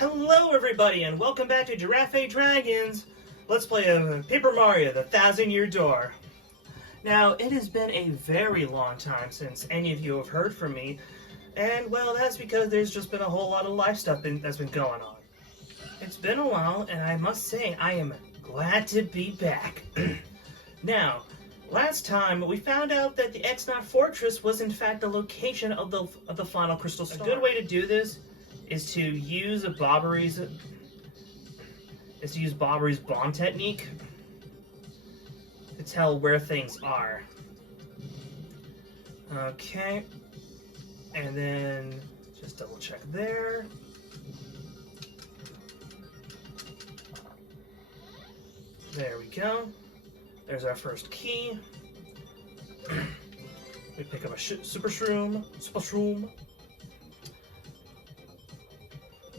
Hello everybody and welcome back to Giraffe Dragons. Let's play Paper Mario the 1,000-Year Door. Now, it has been a very long time since any of you have heard from me, and well, that's because there's just been a whole lot of life stuff that's been going on. It's been a while, and I must say, I am glad to be back. Now, last time we found out that the X-naut Fortress was in fact the location of the final crystal star. A good way to do this is to use Bobbery's bomb technique to tell where things are. Okay, and then just double check there. There we go. There's our first key. We pick up a Super Shroom.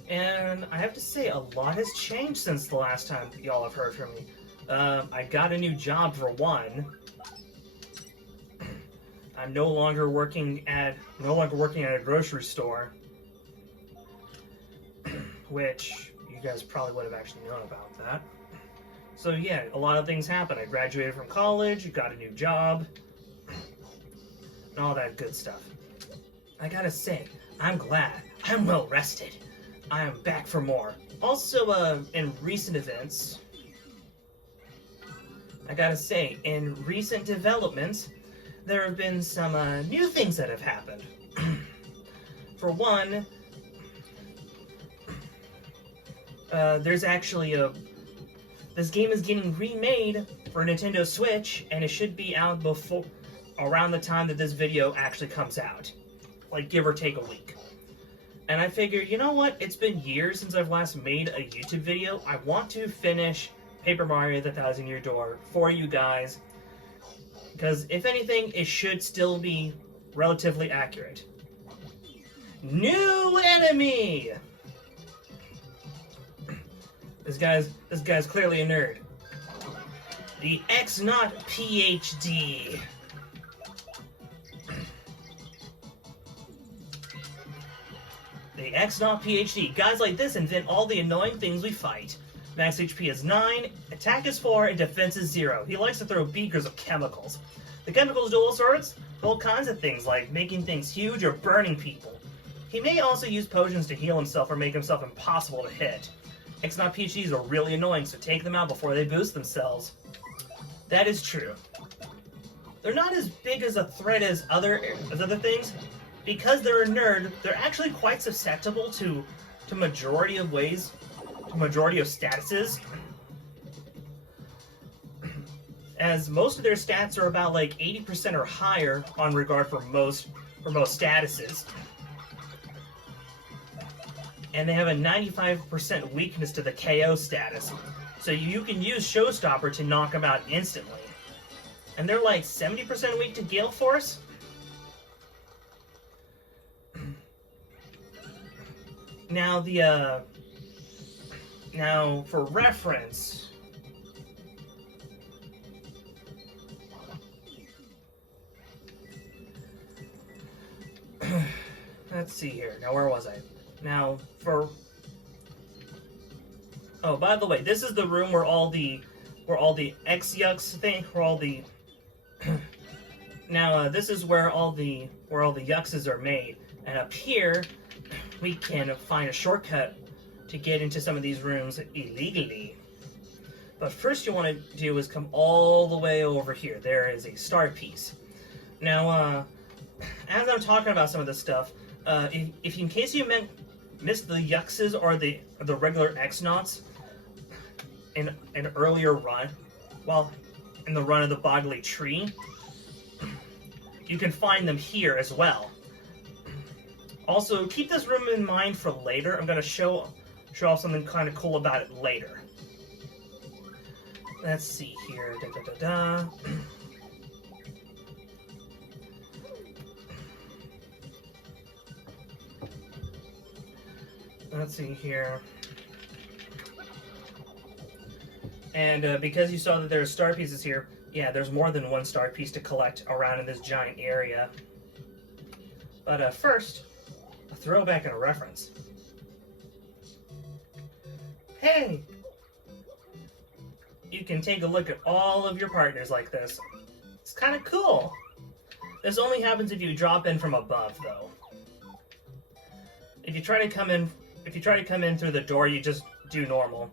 And I have to say, a lot has changed since the last time y'all have heard from me. I got a new job for one. I'm no longer working at a grocery store, which you guys probably would have actually known about that. So yeah, a lot of things happened. I graduated from college, got a new job, and all that good stuff. I gotta say, I'm glad. I'm well rested. I am back for more. Also, in recent events, I gotta say, in recent developments, there have been some new things that have happened. For one, there's actually this game is getting remade for Nintendo Switch, and it should be out around the time that this video actually comes out. Like, give or take a week. And I figured, you know what? It's been years since I've last made a YouTube video. I want to finish Paper Mario the 1,000-Year Door for you guys. Because, if anything, it should still be relatively accurate. New enemy! This guy's clearly a nerd. The X-naut PhD. The X-naut PhD. Guys like this invent all the annoying things we fight. Max HP is 9, attack is 4, and defense is 0. He likes to throw beakers of chemicals. The chemicals do all sorts, all kinds of things, like making things huge or burning people. He may also use potions to heal himself or make himself impossible to hit. X-naut PhDs are really annoying, so take them out before they boost themselves. That is true. They're not as big as a threat as other things. Because they're a nerd, they're actually quite susceptible to majority of statuses. As most of their stats are about like 80% or higher on regard for most statuses. And they have a 95% weakness to the KO status. So you can use Showstopper to knock them out instantly. And they're like 70% weak to Gale Force. Now now for reference, let's see here. Now where was I? Now oh, by the way, this is the room where all the X-yucks thing, where all the now this is where all the yuckses are made, and up here we can find a shortcut to get into some of these rooms illegally. But first you want to do is come all the way over here. There is a star piece. Now, as I'm talking about some of this stuff, if in case you missed the yuckses or the regular X-nauts in an earlier run, well, in the run of the Boggly Tree, you can find them here as well. Also, keep this room in mind for later. I'm going to show off something kind of cool about it later. Let's see here. Let's see here. And because you saw that there are star pieces here, yeah, there's more than one star piece to collect around in this giant area. But first, a throwback and a reference. hey, you can take a look at all of your partners like this. It's kind of cool. This only happens if you drop in from above, though. If you try to come in through the door, you just do normal.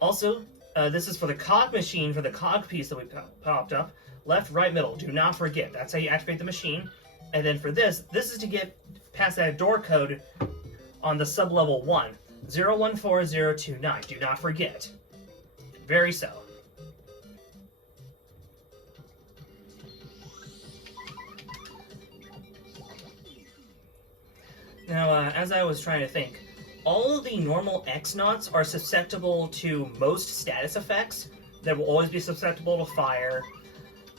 Also, this is for the cog machine, for the cog piece that we popped up. Left, right, middle. Do not forget. That's how you activate the machine. And then for this is to get past that door code on the sub-level 1. 014029. Do not forget. Very so. Now, as I was trying to think, all of the normal X-nauts are susceptible to most status effects. They will always be susceptible to fire.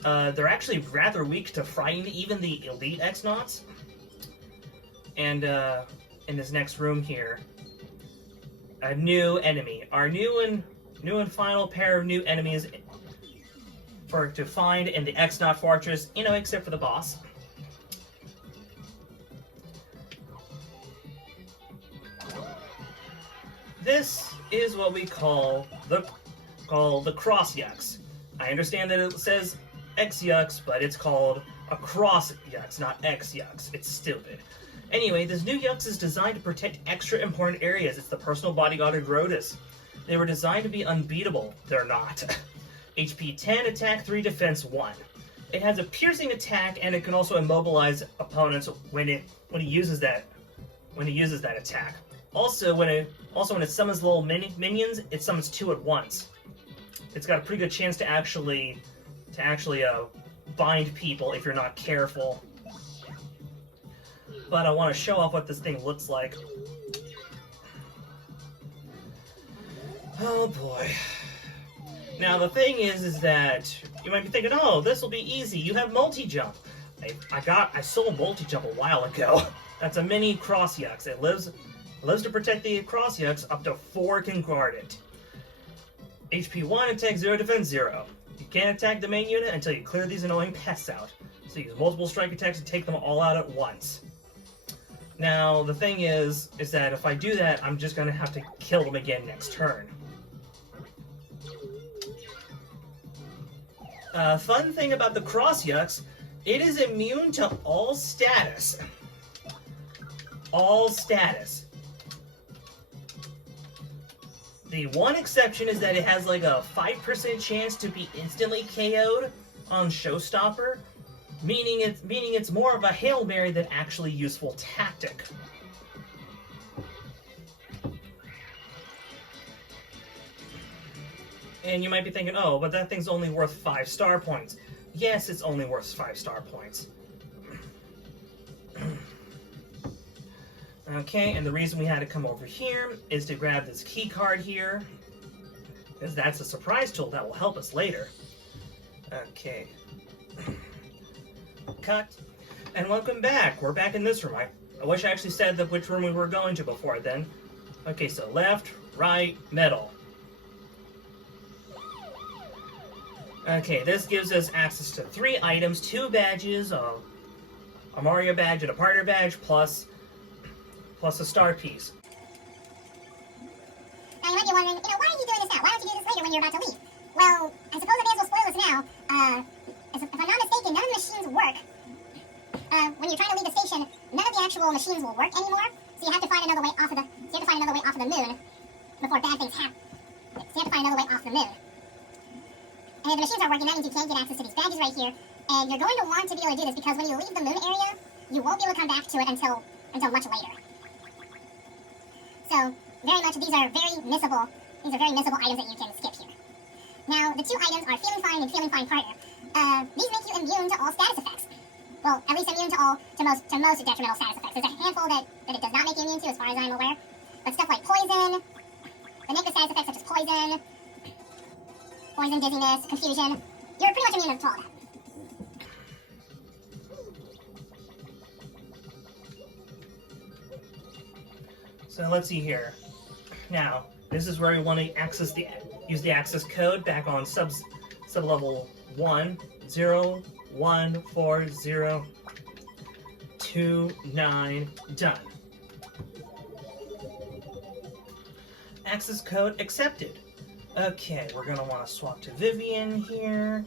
They're actually rather weak to frighten even the elite X-nauts. And in this next room here, a new enemy. Our new and final pair of new enemies to find in the X-naut fortress, except for the boss. This is what we call the cross yucks. I understand that it says X yucks, but it's called a cross yucks, not X yucks. It's stupid. Anyway, this new yucks is designed to protect extra important areas. It's the personal bodyguard of Grodus. They were designed to be unbeatable. They're not. HP 10, attack 3, defense 1. It has a piercing attack, and it can also immobilize opponents when it uses that attack. Also, when it summons little minions, it summons 2 at once. It's got a pretty good chance to actually bind people if you're not careful. But I want to show off what this thing looks like. Oh boy. Now the thing is that you might be thinking, oh, this will be easy. You have multi-jump. I sold multi-jump a while ago. That's a mini cross yucks. It lives to protect the cross yucks. Up to 4 can guard it. HP 1, attack 0, defense 0. You can't attack the main unit until you clear these annoying pests out. So use multiple strike attacks to take them all out at once. Now, the thing is that if I do that, I'm just going to have to kill them again next turn. Fun thing about the cross yucks, it is immune to all status. All status. The one exception is that it has like a 5% chance to be instantly KO'd on Showstopper, meaning it's more of a Hail Mary than actually useful tactic. And you might be thinking, oh, but that thing's only worth 5 star points. Yes, it's only worth 5 star points. Okay, and the reason we had to come over here is to grab this key card here, because that's a surprise tool that will help us later. Okay. Cut. And welcome back. We're back in this room. I wish I actually said which room we were going to before then. Okay, so left, right, middle. Okay, this gives us access to 3 items, 2 badges, a Mario badge and a partner badge, plus a star piece. Now you might be wondering, why are you doing this now? Why don't you do this later when you're about to leave? Well, I suppose I may as well spoil this now. If I'm not mistaken, none of the machines work. When you're trying to leave the station, none of the actual machines will work anymore. So you have to find another way off of the moon before bad things happen. So you have to find another way off the moon. And if the machines aren't working, that means you can't get access to these badges right here. And you're going to want to be able to do this because when you leave the moon area, you won't be able to come back to it until much later. So, very much, these are very missable items that you can skip here. Now, the 2 items are Feeling Fine and Feeling Fine Partner. These make you immune to all status effects. Well, at least immune to most detrimental status effects. There's a handful that it does not make you immune to, as far as I'm aware. But stuff like poison, the negative status effects such as poison, dizziness, confusion, you're pretty much immune to all of that. So let's see here. Now, this is where we want to use the access code back on sub-level 1, 0, 1, 4, 0, 2, 9, done. Access code accepted. Okay, we're gonna want to swap to Vivian here.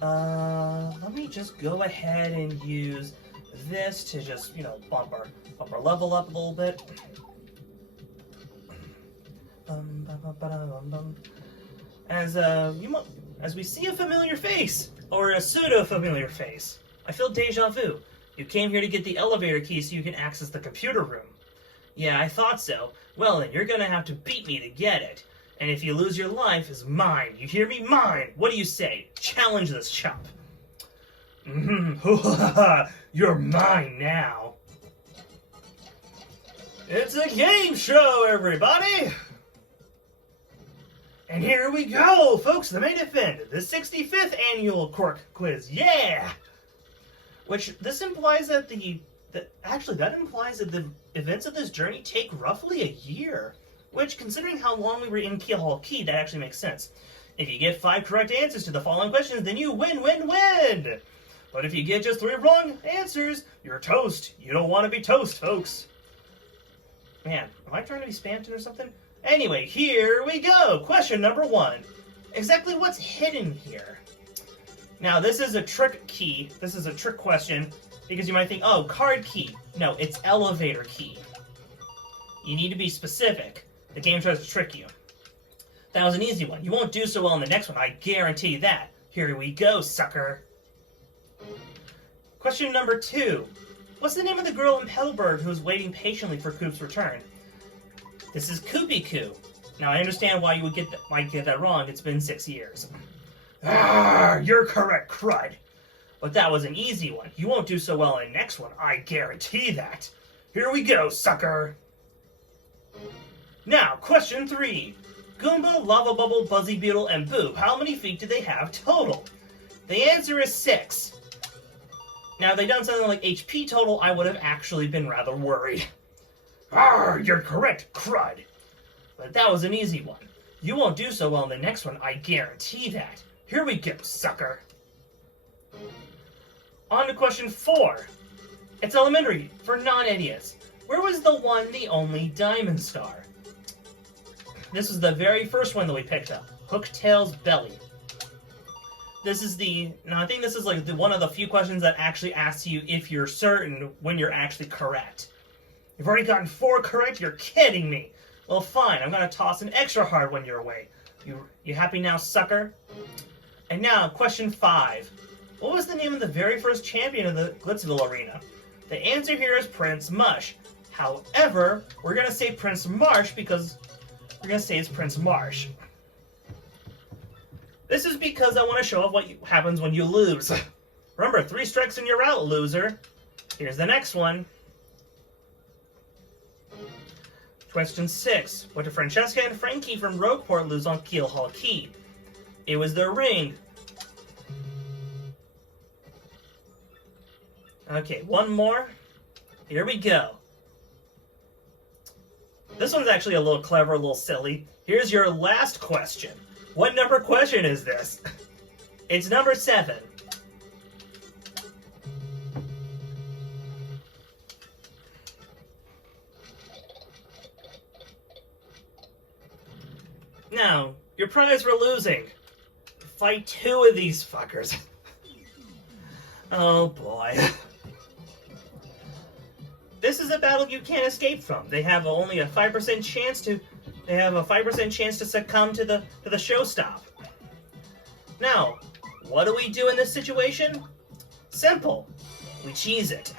Let me just go ahead and use this to just, bump our level up a little bit. As we see a familiar face, or a pseudo-familiar face, I feel deja vu. You came here to get the elevator key so you can access the computer room. Yeah, I thought so. Well then, you're gonna have to beat me to get it. And if you lose your life, it's mine. You hear me? Mine! What do you say? Challenge this chump. You're mine now. It's a game show, everybody! And here we go, folks, the main event, the 65th annual Quirk Quiz, yeah! Which, this implies that that implies that the events of this journey take roughly a year. Which, considering how long we were in Keel Key, that actually makes sense. If you get 5 correct answers to the following questions, then you win! But if you get just 3 wrong answers, you're toast. You don't want to be toast, folks. Man, am I trying to be Spamton or something? Anyway, here we go! Question number 1. Exactly what's hidden here? Now, this is a trick key. This is a trick question, because you might think, oh, card key. No, it's elevator key. You need to be specific. The game tries to trick you. That was an easy one. You won't do so well in the next one, I guarantee that. Here we go, sucker. Question number 2. What's the name of the girl in Pellberg who's waiting patiently for Coop's return? This is Koopy-Koo. Now, I understand why you might get that wrong. It's been 6 years. You're correct, crud. But that was an easy one. You won't do so well in the next one, I guarantee that. Here we go, sucker. Now, question 3. Goomba, Lava Bubble, Buzzy Beetle, and Boob. How many feet do they have total? The answer is 6. Now, if they'd done something like HP total, I would have actually been rather worried. You're correct, crud. But that was an easy one. You won't do so well in the next one, I guarantee that. Here we go, sucker. On to question 4. It's elementary, for non-idiots. Where was the one, the only Diamond Star? This was the very first one that we picked up. Hooktail's belly. I think this is like one of the few questions that actually asks you if you're certain when you're actually correct. You've already gotten 4 correct? You're kidding me. Well, fine. I'm going to toss an extra hard one your way. You happy now, sucker? And now, question 5. What was the name of the very first champion of the Glitzville Arena? The answer here is Prince Mush. However, we're going to say Prince Marsh because we're going to say it's Prince Marsh. This is because I want to show off what happens when you lose. Remember, 3 strikes and you're out, loser. Here's the next one. Question 6. What did Francesca and Frankie from Rogueport lose on Keel Hall Key? It was their ring. Okay, one more. Here we go. This one's actually a little clever, a little silly. Here's your last question. What number question is this? It's number 7. Now, your prize for losing. Fight 2 of these fuckers. Oh boy. This is a battle you can't escape from. They have only a 5% chance to. They have a 5% chance to succumb to the showstop. Now, what do we do in this situation? Simple. We cheese it.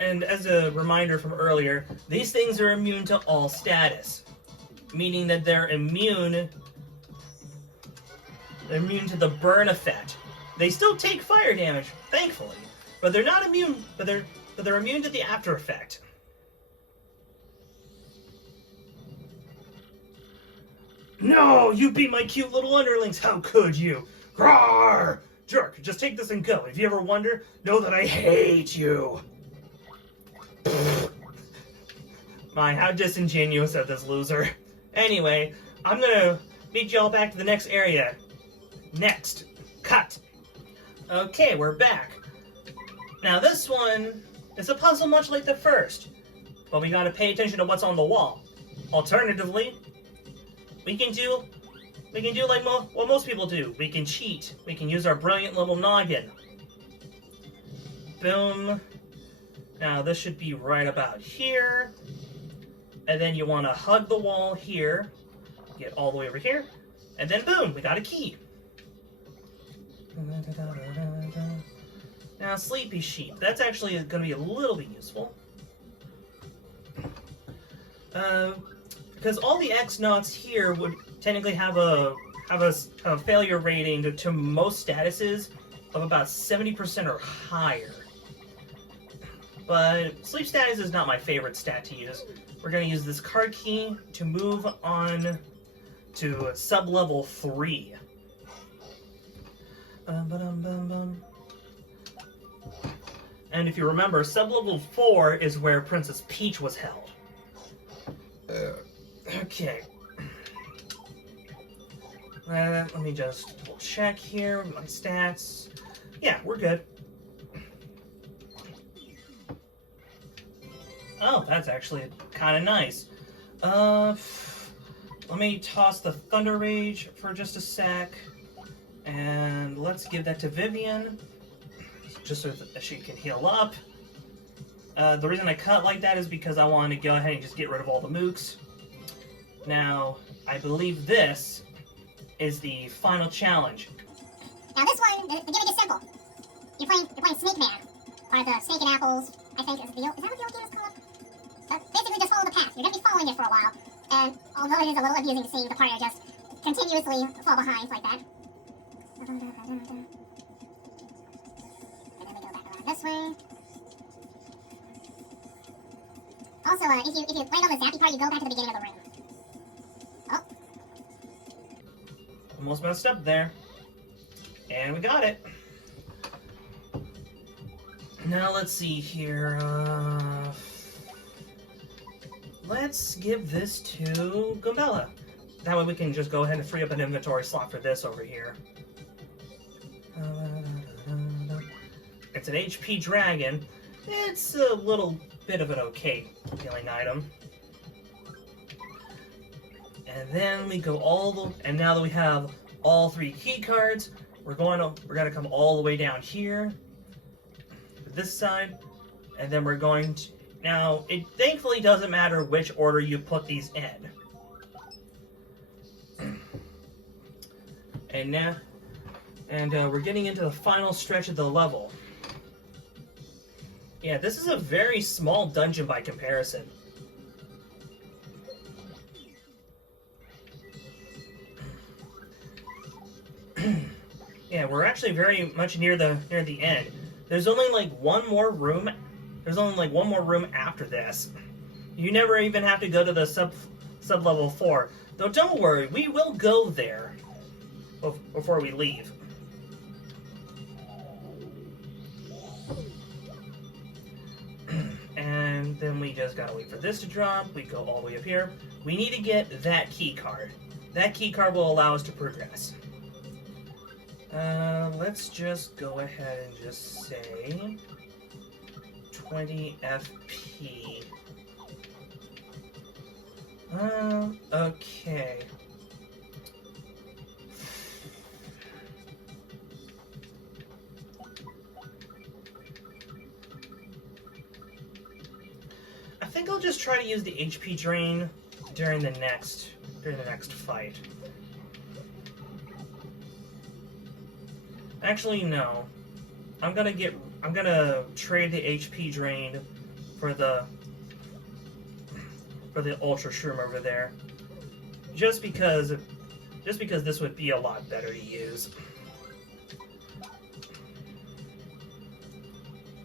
And as a reminder from earlier, these things are immune to all status, meaning that they're immune to the burn effect. They still take fire damage, thankfully, but they're not immune. But they're immune to the after effect. No, you beat my cute little underlings. How could you? Rawr! Jerk, just take this and go. If you ever wonder, know that I hate you. My, how disingenuous of this loser. Anyway, I'm gonna meet y'all back to the next area. Next. Cut. Okay, we're back. Now this one is a puzzle much like the first, but we gotta pay attention to what's on the wall. Alternatively, we can do like what most people do. We can cheat. We can use our brilliant little noggin. Boom. Now this should be right about here. And then you want to hug the wall here. Get all the way over here. And then boom, we got a key. Now Sleepy Sheep. That's actually going to be a little bit useful. Because all the X-nauts here would technically have a failure rating to most statuses of about 70% or higher. But sleep status is not my favorite stat to use. We're going to use this card key to move on to sub-level 3. And if you remember, sub-level 4 is where Princess Peach was held. Okay. Let me just double check here my stats. Yeah, we're good. Oh, that's actually kind of nice. Let me toss the Thunder Rage for just a sec. And let's give that to Vivian, just so that she can heal up. The reason I cut like that is because I wanted to go ahead and just get rid of all the mooks. Now, I believe this is the final challenge. Now this one, the gimmick is simple. You're playing Snake Man, or the Snake and Apples, I think. Is that what the old game is called? Basically just follow the path. You're going to be following it for a while, and although it is a little abusing to see the party just continuously fall behind like that. And then we go back around this way. Also, if you land on the zappy part, you go back to the beginning of the room. Oh. Almost messed up there. And we got it. Now let's see here. Let's give this to Gumbella. That way we can just go ahead and free up an inventory slot for this over here. It's an HP dragon. It's a little bit of an okay healing item. And then we go and now that we have all 3 key cards, we're gonna come all the way down here to this side, and then we're going to. Now, it thankfully doesn't matter which order you put these in. And we're getting into the final stretch of the level. Yeah, this is a very small dungeon by comparison. Yeah, we're actually very much near the end. There's only like one more room. There's only like one more room after this. You never even have to go to the sub level 4. Though don't worry, we will go there before we leave. And then we just gotta wait for this to drop. We go all the way up here. We need to get that key card. That key card will allow us to progress. Let's just go ahead and just say 20 FP. Okay. I think I'll just try to use the HP drain during the next fight. Actually, no. I'm gonna trade the HP drain for the Ultra Shroom over there. Just because this would be a lot better to use.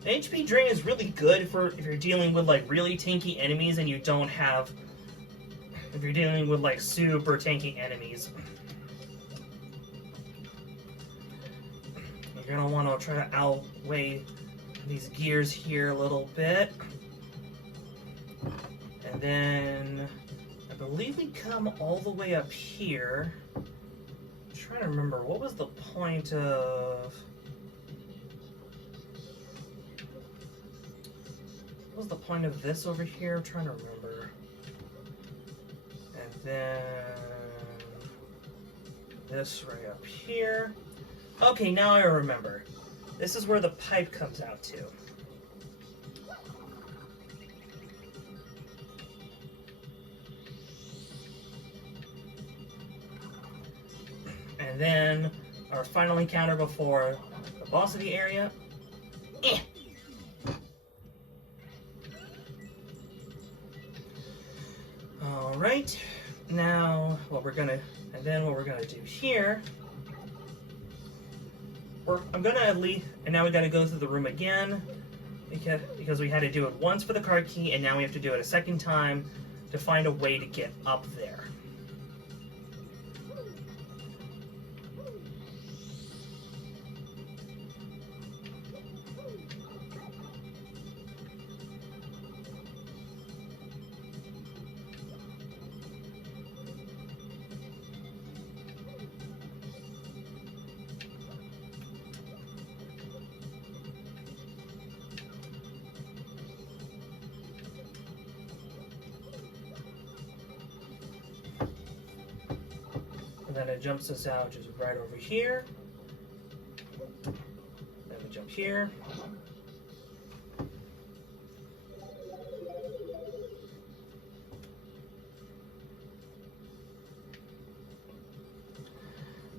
The HP drain is really good for if you're dealing with like really tanky enemies and you don't have. If you're dealing with like super tanky enemies. We're gonna want to try to outweigh these gears here a little bit. And then I believe we come all the way up here. I'm trying to remember, what was the point of... What was the point of this over here? I'm trying to remember. And then this right up here. Okay, now I remember. This is where the pipe comes out to. And then our final encounter before the boss of the area. Eh. Alright, now what we're gonna do here, I'm gonna leave, and now we gotta go through the room again, because we had to do it once for the card key, and now we have to do it a second time to find a way to get up there. And then it jumps us out just right over here. Then we jump here.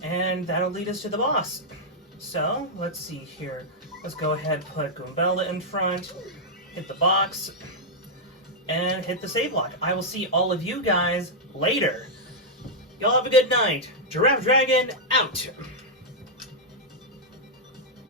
And that'll lead us to the boss. So, let's see here. Let's go ahead and put Goombella in front, hit the box, and hit the save block. I will see all of you guys later. Y'all have a good night. Giraffe Dragon, out!